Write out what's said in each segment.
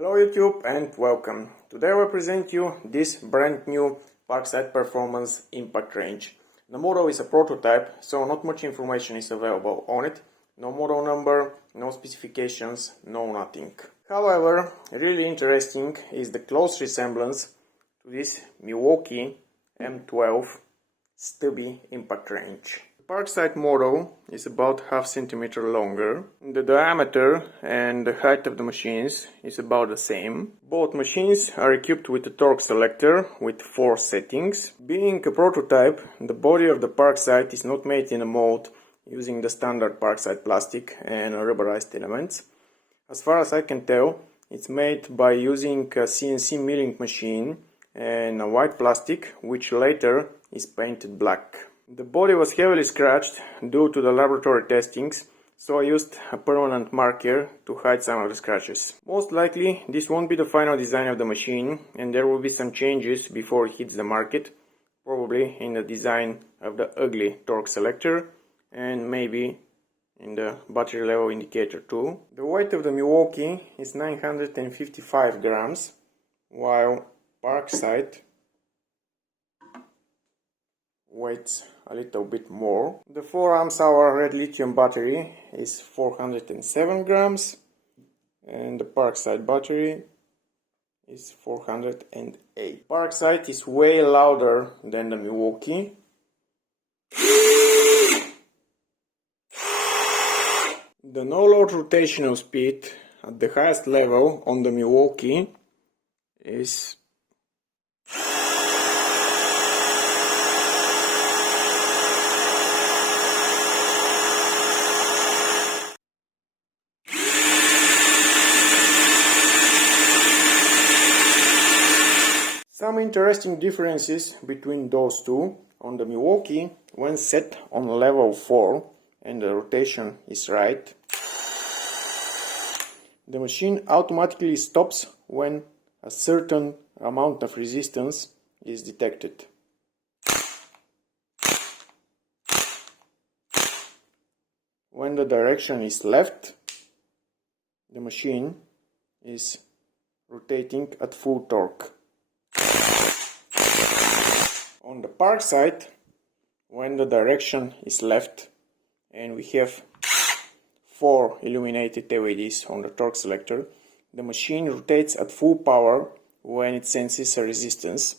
Hello YouTube and welcome. Today I will present you this brand new Parkside Performance impact range. The model is a prototype, so not much information is available on it. No model number, no specifications, no nothing. However, really interesting is the close resemblance to this Milwaukee M12 Stubby impact range. The Parkside model is about half centimeter longer. The diameter and the height of the machines is about the same. Both machines are equipped with a torque selector with 4 settings. Being a prototype, the body of the Parkside is not made in a mold using the standard Parkside plastic and rubberized elements. As far as I can tell, it's made by using a CNC milling machine and a white plastic, which later is painted black. The body was heavily scratched due to the laboratory testings, so I used a permanent marker to hide some of the scratches. Most likely this won't be the final design of the machine, and there will be some changes before it hits the market, probably in the design of the ugly torque selector and maybe in the battery level indicator too. The weight of the Milwaukee is 955 grams, while Parkside weighs a little bit more. The 4 amp-hour red lithium battery is 407 grams and the Parkside battery is 408. Parkside is way louder than the Milwaukee. The no-load rotational speed at the highest level on the Milwaukee is some interesting differences between those two. On the Milwaukee, when set on level 4 and the rotation is right, the machine automatically stops when a certain amount of resistance is detected. When the direction is left, the machine is rotating at full torque. On the Parkside, when the direction is left and we have 4 illuminated LEDs on the torque selector, the machine rotates at full power when it senses a resistance.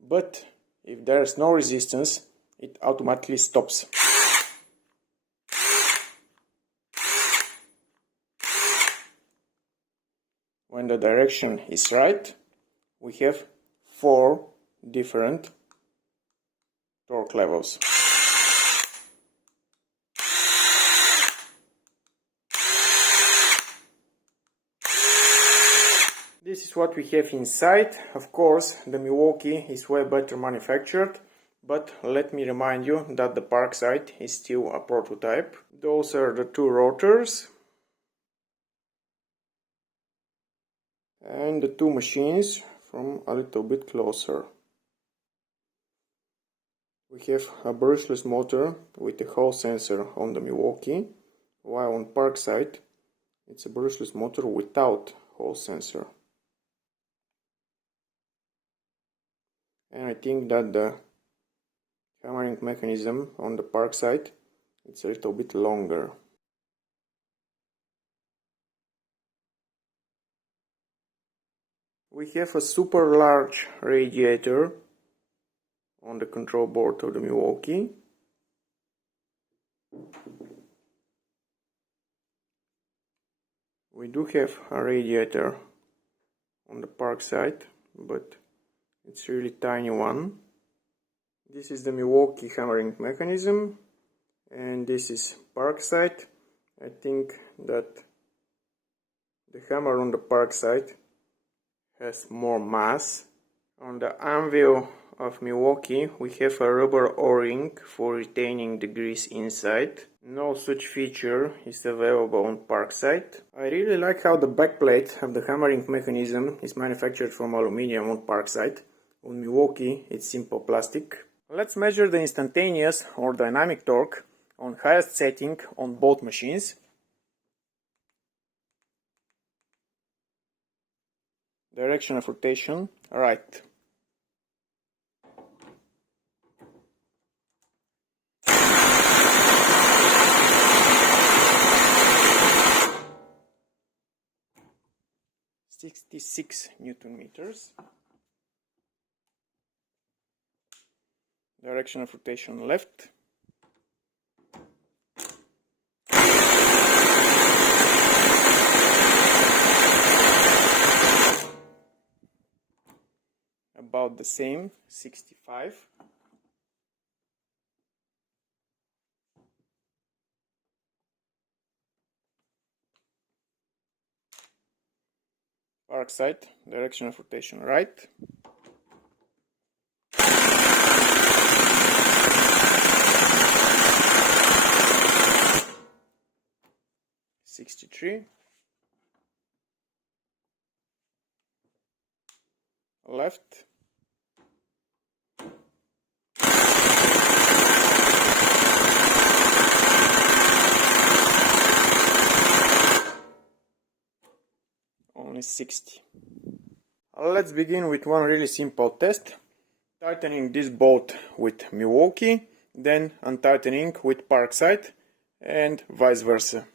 But if there is no resistance, it automatically stops. When the direction is right, we have 4 different torque levels. This is what we have inside. Of course, the Milwaukee is way better manufactured, but let me remind you that the Parkside is still a prototype. Those are the 2 rotors and the 2 machines from a little bit closer. We have a brushless motor with a Hall sensor on the Milwaukee, while on Parkside it's a brushless motor without Hall sensor. And I think that the hammering mechanism on the Parkside it's a little bit longer. We have a super large radiator on the control board of the Milwaukee. We do have a radiator on the Parkside, but it's really tiny one. This is the Milwaukee hammering mechanism and this is Parkside. I think that the hammer on the Parkside has more mass. On the anvil of Milwaukee we have a rubber O-ring for retaining the grease inside. No such feature is available on Parkside. I really like how the backplate of the hammering mechanism is manufactured from aluminium on Parkside. On Milwaukee it's simple plastic. Let's measure the instantaneous or dynamic torque on highest setting on both machines. Direction of rotation, right. .66 Newton meters. Direction of rotation left. About the same, 65. Parkside, direction of rotation right. .63. Left. Only 60. Let's begin with one really simple test. Tightening this bolt with Milwaukee, then untightening with Parkside, and vice versa.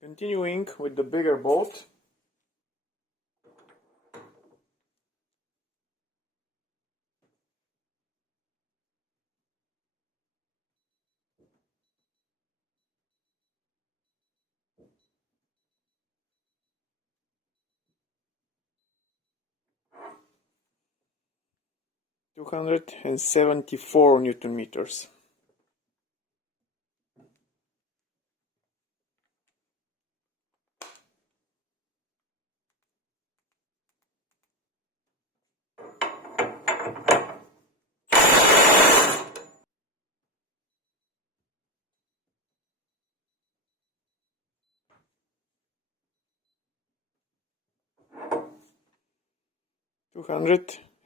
Continuing with the bigger bolt. .274 Newton meters.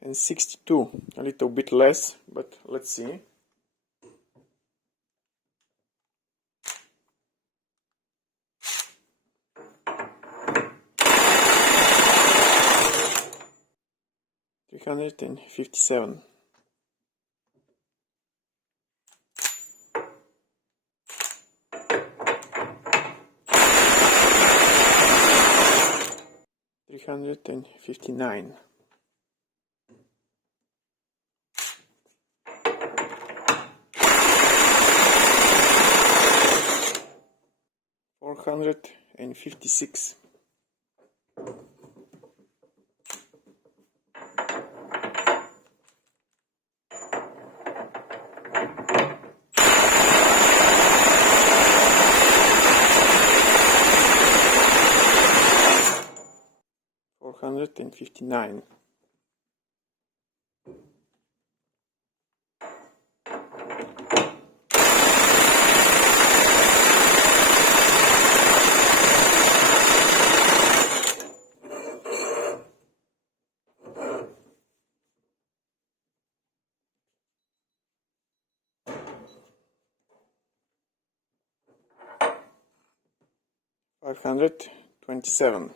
.262, a little bit less, but let's see. .357. .359. .456. .459. .527.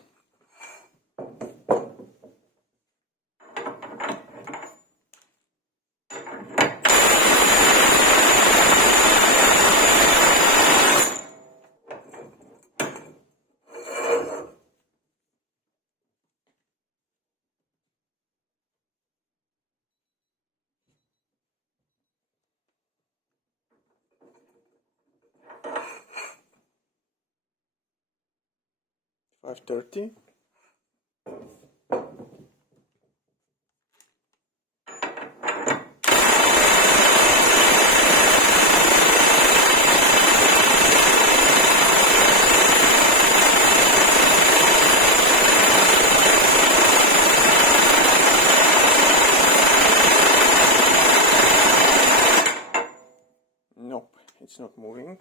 530. Nope, it's not moving.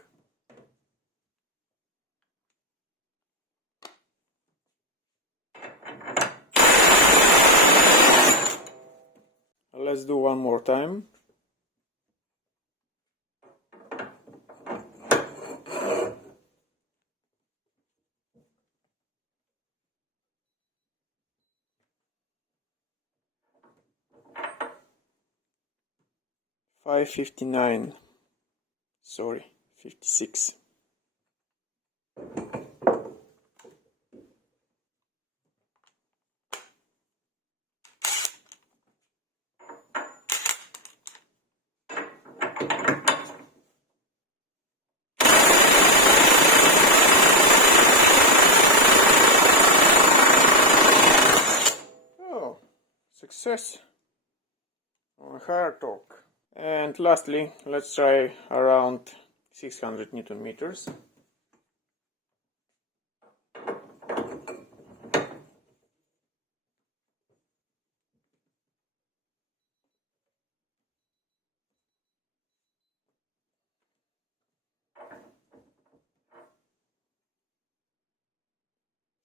Let's do one more time. $5.59. Sorry, 56. Oh, success on higher torque. And lastly, let's try around 600 Newton meters.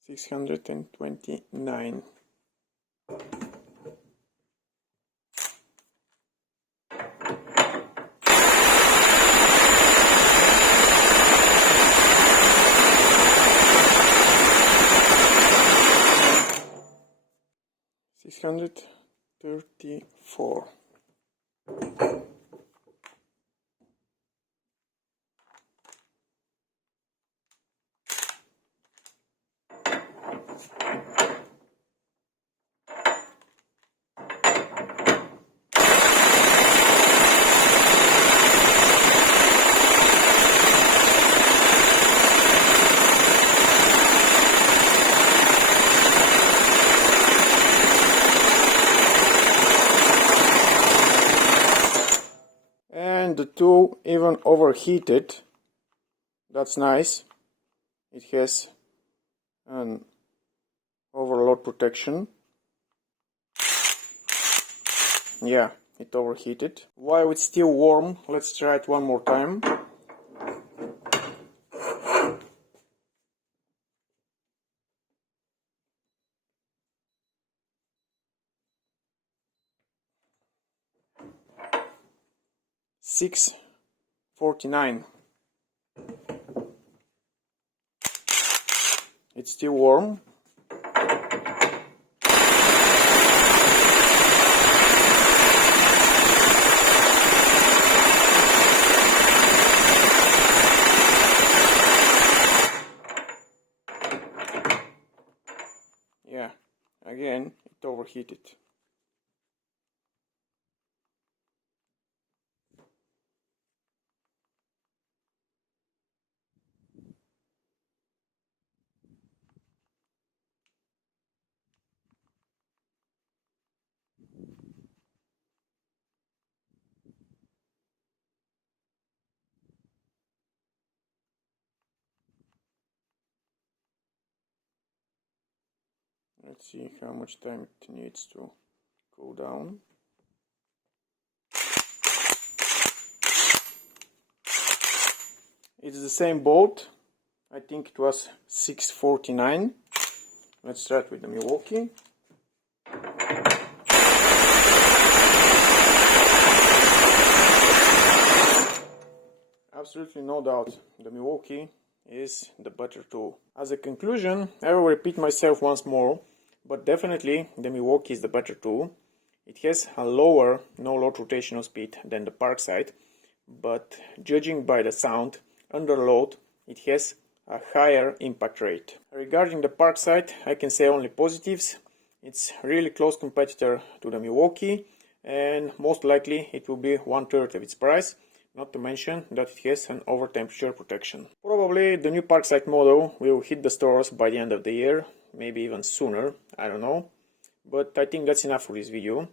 $629. $634. And the tool even overheated. That's nice. It has an overload protection. Yeah, it overheated. While it's still warm, let's try it one more time. $6.49. It's still warm. Yeah, again, it overheated. Let's see how much time it needs to cool down. It's the same bolt. I think it was $6.49. Let's start with the Milwaukee. Absolutely no doubt, the Milwaukee is the better tool. As a conclusion, I will repeat myself once more, but definitely the Milwaukee is the better tool. It has a lower no-load rotational speed than the Parkside, but judging by the sound, under load, it has a higher impact rate. Regarding the Parkside, I can say only positives. It's really close competitor to the Milwaukee, and most likely it will be 1/3 of its price. not to mention that it has an over temperature protection. Probably the new Parkside model will hit the stores by the end of the year, maybe even sooner, I don't know. But I think that's enough for this video.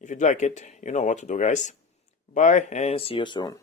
If you'd like it, you know what to do, guys. Bye and see you soon.